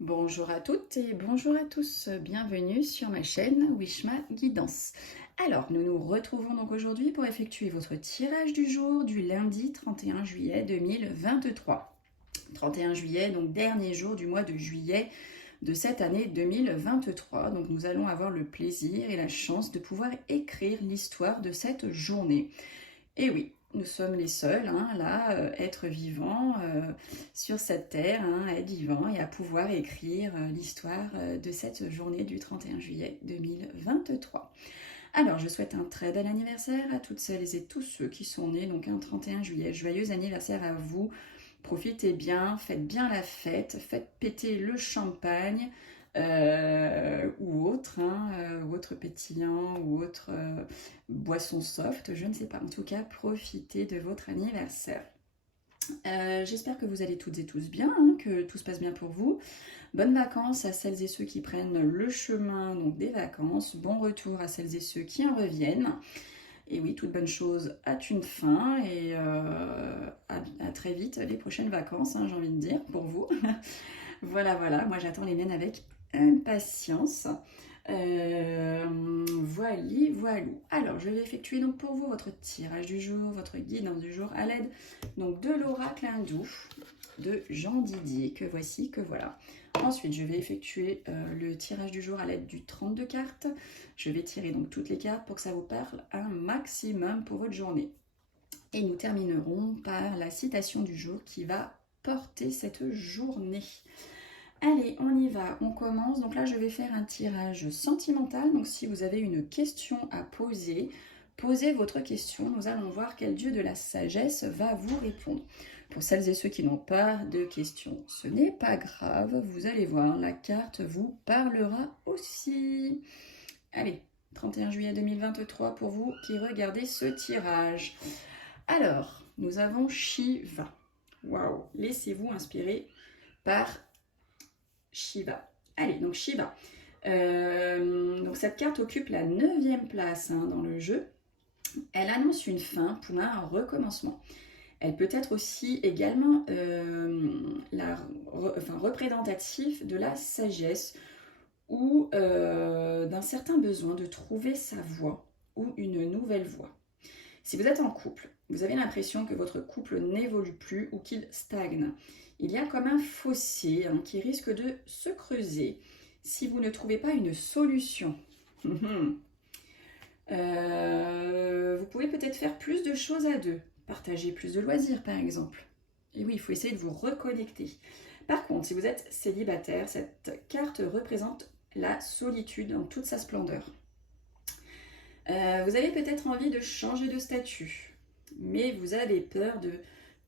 Bonjour à toutes et bonjour à tous, bienvenue sur ma chaîne Wishma Guidance. Alors, nous nous retrouvons donc aujourd'hui pour effectuer votre tirage du jour du lundi 31 juillet 2023. 31 juillet, donc dernier jour du mois de juillet de cette année 2023. Donc nous allons avoir le plaisir et la chance de pouvoir écrire l'histoire de cette journée. Et oui, nous sommes les seuls, là, être vivants sur cette terre, être vivants et à pouvoir écrire l'histoire de cette journée du 31 juillet 2023. Alors, je souhaite un très bel anniversaire à toutes celles et tous ceux qui sont nés donc un 31 juillet. Joyeux anniversaire à vous. Profitez bien, faites bien la fête, faites péter le champagne ou autre pétillant ou autre boisson soft, je ne sais pas. En tout cas, profitez de votre anniversaire. J'espère que vous allez toutes et tous bien, que tout se passe bien pour vous. Bonnes vacances à celles et ceux qui prennent le chemin donc des vacances. Bon retour à celles et ceux qui en reviennent. Et oui, toute bonne chose a une fin et à très vite les prochaines vacances, j'ai envie de dire, pour vous. Voilà, moi j'attends les miennes avec impatience. Voilou. Alors, je vais effectuer donc pour vous votre tirage du jour, votre guidance du jour à l'aide donc de l'oracle hindou de Jean Didier, que voici, que voilà. Ensuite, je vais effectuer le tirage du jour à l'aide du 32 cartes. Je vais tirer donc toutes les cartes pour que ça vous parle un maximum pour votre journée. Et nous terminerons par la citation du jour qui va porter cette journée. Allez, on y va, on commence. Donc là, je vais faire un tirage sentimental. Donc si vous avez une question à poser, posez votre question. Nous allons voir quel dieu de la sagesse va vous répondre. Pour celles et ceux qui n'ont pas de questions, ce n'est pas grave. Vous allez voir, la carte vous parlera aussi. Allez, 31 juillet 2023 pour vous qui regardez ce tirage. Alors, nous avons Shiva. Waouh, laissez-vous inspirer par Shiva. Allez, donc Shiva. Donc cette carte occupe la 9e place dans le jeu. Elle annonce une fin pour un recommencement. Elle peut être aussi également représentative de la sagesse ou d'un certain besoin de trouver sa voie ou une nouvelle voie. Si vous êtes en couple, vous avez l'impression que votre couple n'évolue plus ou qu'il stagne. Il y a comme un fossé qui risque de se creuser si vous ne trouvez pas une solution. Vous pouvez peut-être faire plus de choses à deux, partager plus de loisirs par exemple. Et oui, il faut essayer de vous reconnecter. Par contre, si vous êtes célibataire, cette carte représente la solitude en toute sa splendeur. Vous avez peut-être envie de changer de statut, mais vous avez peur de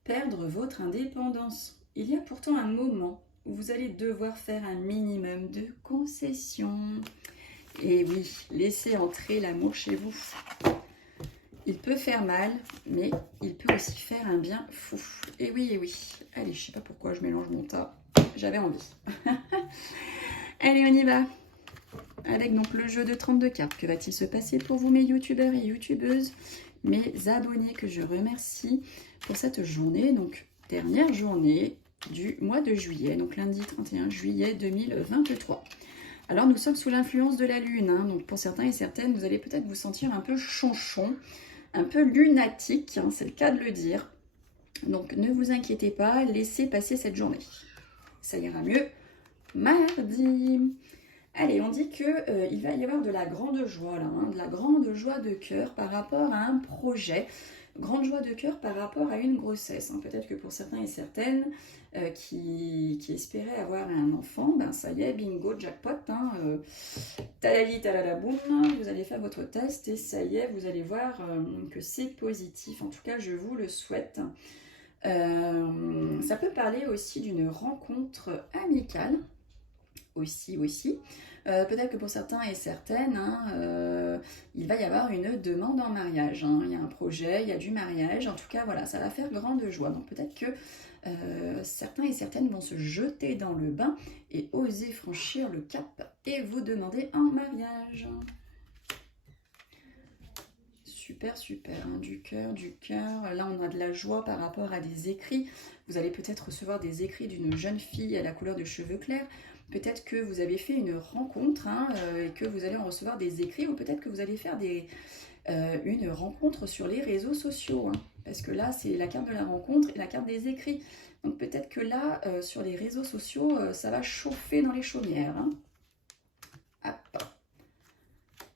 perdre votre indépendance. Il y a pourtant un moment où vous allez devoir faire un minimum de concessions. Et oui, laissez entrer l'amour chez vous. Il peut faire mal, mais il peut aussi faire un bien fou. Et oui. Allez, je sais pas pourquoi je mélange mon tas. J'avais envie. Allez, on y va. Avec donc le jeu de 32 cartes. Que va-t-il se passer pour vous, mes youtubeurs et youtubeuses, mes abonnés que je remercie pour cette journée, donc dernière journée du mois de juillet, donc lundi 31 juillet 2023. Alors nous sommes sous l'influence de la lune, donc pour certains et certaines, vous allez peut-être vous sentir un peu chonchon, un peu lunatique, c'est le cas de le dire. Donc ne vous inquiétez pas, laissez passer cette journée. Ça ira mieux mardi. Allez, on dit qu'il va y avoir de la grande joie là, de la grande joie de cœur par rapport à un projet, grande joie de cœur par rapport à une grossesse. Peut-être que pour certains et certaines qui espéraient avoir un enfant, ça y est, bingo, jackpot, talali talala boum, vous allez faire votre test et ça y est, vous allez voir que c'est positif. En tout cas, je vous le souhaite. Ça peut parler aussi d'une rencontre amicale. Aussi. Peut-être que pour certains et certaines, il va y avoir une demande en mariage. Il y a un projet, il y a du mariage. En tout cas, voilà, ça va faire grande joie. Donc peut-être que certains et certaines vont se jeter dans le bain et oser franchir le cap et vous demander en mariage. Super, du cœur. Là, on a de la joie par rapport à des écrits. Vous allez peut-être recevoir des écrits d'une jeune fille à la couleur de cheveux clairs. Peut-être que vous avez fait une rencontre hein, et que vous allez en recevoir des écrits, ou peut-être que vous allez faire une rencontre sur les réseaux sociaux. Hein, parce que là, c'est la carte de la rencontre et la carte des écrits. Donc peut-être que là, sur les réseaux sociaux, ça va chauffer dans les chaumières. Hein. Hop.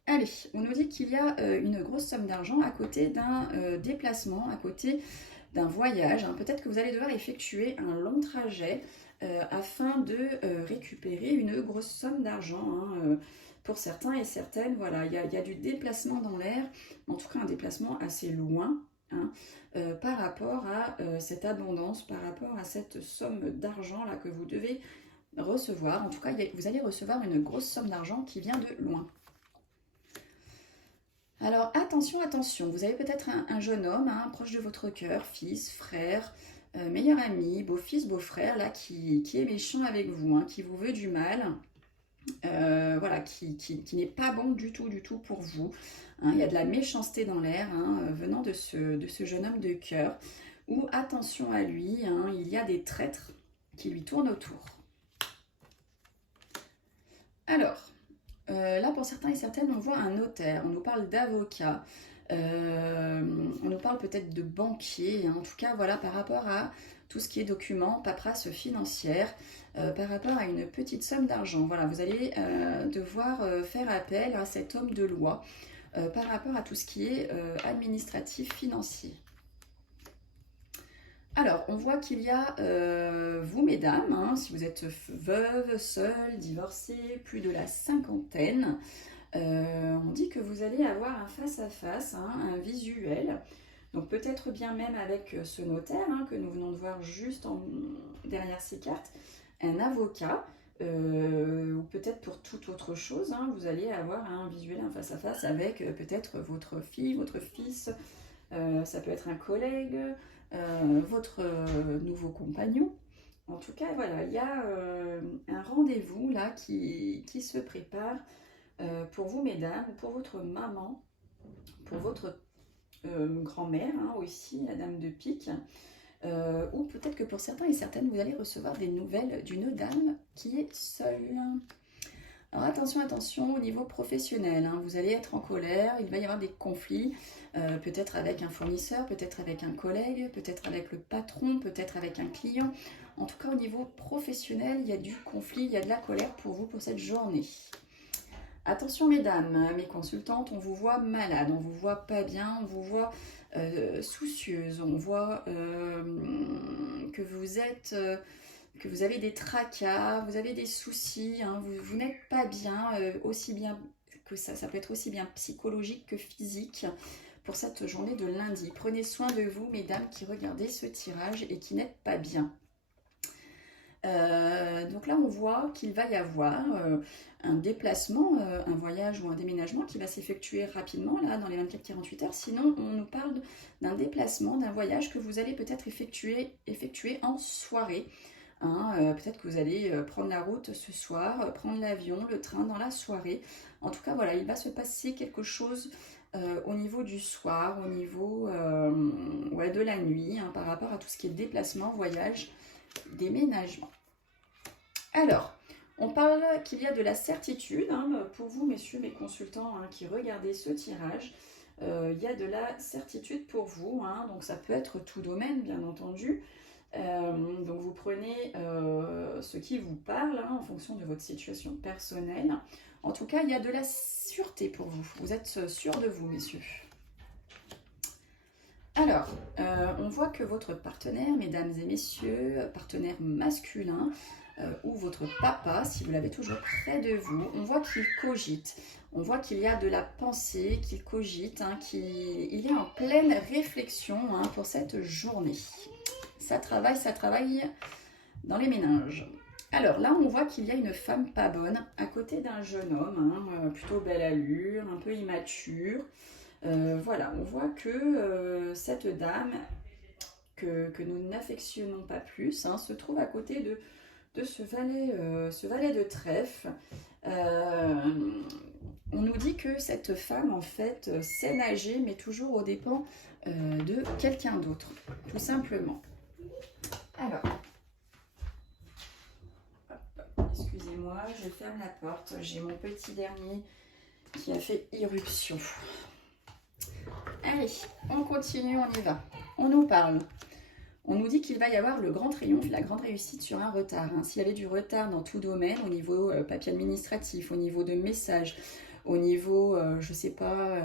Allez, on nous dit qu'il y a une grosse somme d'argent à côté d'un déplacement, à côté d'un voyage. Hein. Peut-être que vous allez devoir effectuer un long trajet afin de récupérer une grosse somme d'argent. Hein. Pour certains et certaines, voilà, il y a du déplacement dans l'air, en tout cas un déplacement assez loin. Hein, par rapport à cette abondance, par rapport à cette somme d'argent là que vous devez recevoir. En tout cas, vous allez recevoir une grosse somme d'argent qui vient de loin. Alors attention, attention, vous avez peut-être un jeune homme, hein, proche de votre cœur, fils, frère, meilleur ami, beau-fils, beau-frère, là, qui est méchant avec vous, hein, qui vous veut du mal, voilà, qui n'est pas bon du tout pour vous. Hein, il y a de la méchanceté dans l'air hein, venant de ce jeune homme de cœur. Ou attention à lui, hein, il y a des traîtres qui lui tournent autour. Alors, là pour certains et certaines, on voit un notaire, on nous parle d'avocat, on nous parle peut-être de banquier, hein, en tout cas voilà par rapport à tout ce qui est documents, paperasse financière, par rapport à une petite somme d'argent. Voilà, vous allez devoir faire appel à cet homme de loi par rapport à tout ce qui est administratif, financier. Alors, on voit qu'il y a vous, mesdames, hein, si vous êtes veuve, seule, divorcée, plus de la cinquantaine, on dit que vous allez avoir un face-à-face, hein, un visuel. Donc peut-être bien même avec ce notaire hein, que nous venons de voir juste derrière ces cartes, un avocat, ou peut-être pour toute autre chose, hein, vous allez avoir un visuel, un face-à-face avec peut-être votre fille, votre fils, ça peut être un collègue, votre nouveau compagnon. En tout cas, voilà, il y a un rendez-vous là qui se prépare pour vous, mesdames, ou pour votre maman, pour votre grand-mère hein, aussi, la dame de pique. Ou peut-être que pour certains et certaines, vous allez recevoir des nouvelles d'une dame qui est seule. Alors attention, attention au niveau professionnel, hein, vous allez être en colère, il va y avoir des conflits, peut-être avec un fournisseur, peut-être avec un collègue, peut-être avec le patron, peut-être avec un client. En tout cas au niveau professionnel, il y a du conflit, il y a de la colère pour vous pour cette journée. Attention mesdames, mes consultantes, on vous voit malade, on vous voit pas bien, on vous voit soucieuse, on voit que vous êtes... que vous avez des tracas, vous avez des soucis, hein, vous n'êtes pas bien, aussi bien que ça peut être aussi bien psychologique que physique pour cette journée de lundi. Prenez soin de vous, mesdames qui regardez ce tirage et qui n'êtes pas bien. Donc là, on voit qu'il va y avoir un déplacement, un voyage ou un déménagement qui va s'effectuer rapidement, là, dans les 24-48 heures. Sinon, on nous parle d'un déplacement, d'un voyage que vous allez peut-être effectuer en soirée. Hein, peut-être que vous allez prendre la route ce soir, prendre l'avion, le train dans la soirée. En tout cas, voilà, il va se passer quelque chose au niveau du soir, au niveau ouais, de la nuit, hein, par rapport à tout ce qui est déplacement, voyage, déménagement. Alors, on parle qu'il y a de la certitude, hein, pour vous, messieurs, mes consultants hein, qui regardez ce tirage. Il y a de la certitude pour vous, hein, donc ça peut être tout domaine, bien entendu. Donc vous prenez ce qui vous parle hein, en fonction de votre situation personnelle. En tout cas, il y a de la sûreté pour vous. Vous êtes sûr de vous, messieurs. Alors, on voit que votre partenaire, mesdames et messieurs, partenaire masculin, ou votre papa, si vous l'avez toujours près de vous, on voit qu'il cogite. On voit qu'il y a de la pensée, qu'il cogite, hein, qu'il est en pleine réflexion hein, pour cette journée. Ça travaille dans les méninges. Alors là, on voit qu'il y a une femme pas bonne à côté d'un jeune homme, hein, plutôt belle allure, un peu immature. Voilà, on voit que cette dame, que nous n'affectionnons pas plus, hein, se trouve à côté de ce valet de trèfle. On nous dit que cette femme, en fait, sait nager, mais toujours aux dépens de quelqu'un d'autre, tout simplement. Alors, excusez-moi. excusez-moi, je ferme la porte. J'ai mon petit dernier qui a fait irruption. Allez, on continue, on y va. On nous parle. On nous dit qu'il va y avoir le grand triomphe, la grande réussite sur un retard. Hein. S'il y avait du retard dans tout domaine, au niveau papier administratif, au niveau de messages, au niveau, je sais pas,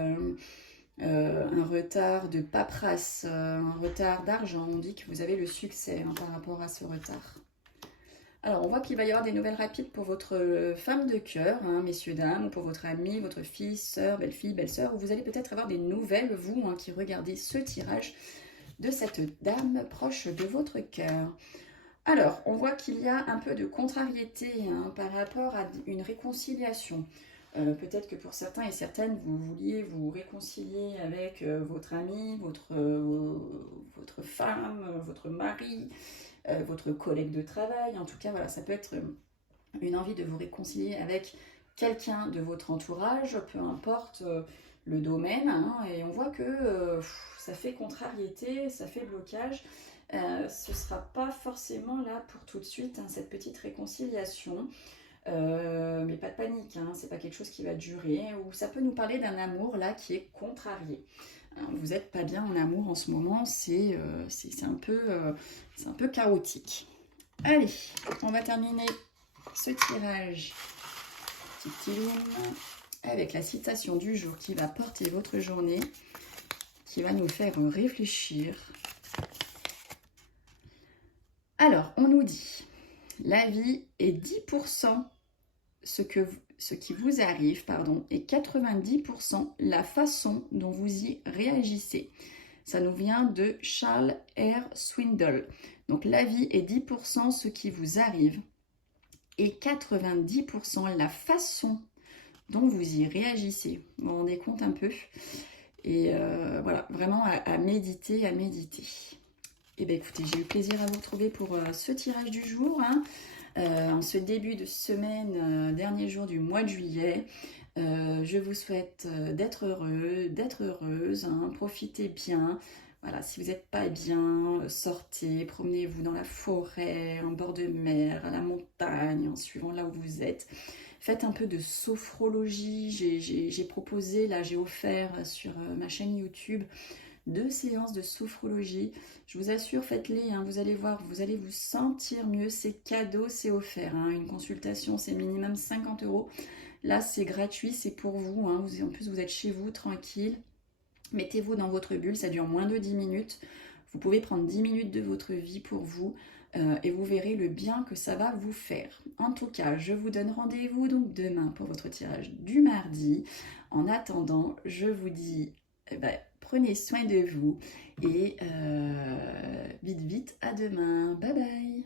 un retard de paperasse, un retard d'argent, on dit que vous avez le succès par rapport à ce retard. Alors, on voit qu'il va y avoir des nouvelles rapides pour votre femme de cœur, messieurs, dames, ou pour votre ami, votre fils, sœur, belle-fille, belle-sœur, ou vous allez peut-être avoir des nouvelles, vous, qui regardez ce tirage, de cette dame proche de votre cœur. Alors, on voit qu'il y a un peu de contrariété par rapport à une réconciliation. Peut-être que pour certains et certaines, vous vouliez vous réconcilier avec votre ami, votre femme, votre mari, votre collègue de travail. En tout cas, voilà, ça peut être une envie de vous réconcilier avec quelqu'un de votre entourage, peu importe le domaine. Et on voit que ça fait contrariété, ça fait blocage. Ce ne sera pas forcément là pour tout de suite, cette petite réconciliation. Mais pas de panique, c'est pas quelque chose qui va durer, ou ça peut nous parler d'un amour là qui est contrarié. Vous n'êtes pas bien en amour en ce moment, c'est un peu chaotique. Allez, on va terminer ce tirage avec la citation du jour qui va porter votre journée, qui va nous faire réfléchir. Alors, on nous dit, la vie est 10% ce qui vous arrive, et 90% la façon dont vous y réagissez. Ça nous vient de Charles R. Swindoll. Donc, la vie est 10% ce qui vous arrive et 90% la façon dont vous y réagissez. Vous vous rendez compte un peu? Et voilà, vraiment à méditer, Et bien écoutez, j'ai eu plaisir à vous retrouver pour ce tirage du jour, en ce début de semaine, dernier jour du mois de juillet. Je vous souhaite d'être heureux, d'être heureuse, profitez bien. Voilà, si vous n'êtes pas bien, sortez, promenez-vous dans la forêt, en bord de mer, à la montagne, en suivant là où vous êtes. Faites un peu de sophrologie. J'ai proposé, là j'ai offert sur ma chaîne YouTube 2 séances de sophrologie. Je vous assure, faites-les, vous allez voir, vous allez vous sentir mieux. C'est cadeau, c'est offert. Une consultation, c'est minimum 50 €. Là, c'est gratuit, c'est pour vous. En plus, vous êtes chez vous, tranquille. Mettez-vous dans votre bulle, ça dure moins de 10 minutes. Vous pouvez prendre 10 minutes de votre vie pour vous et vous verrez le bien que ça va vous faire. En tout cas, je vous donne rendez-vous donc demain pour votre tirage du mardi. En attendant, je vous dis, prenez soin de vous et vite, à demain. Bye bye.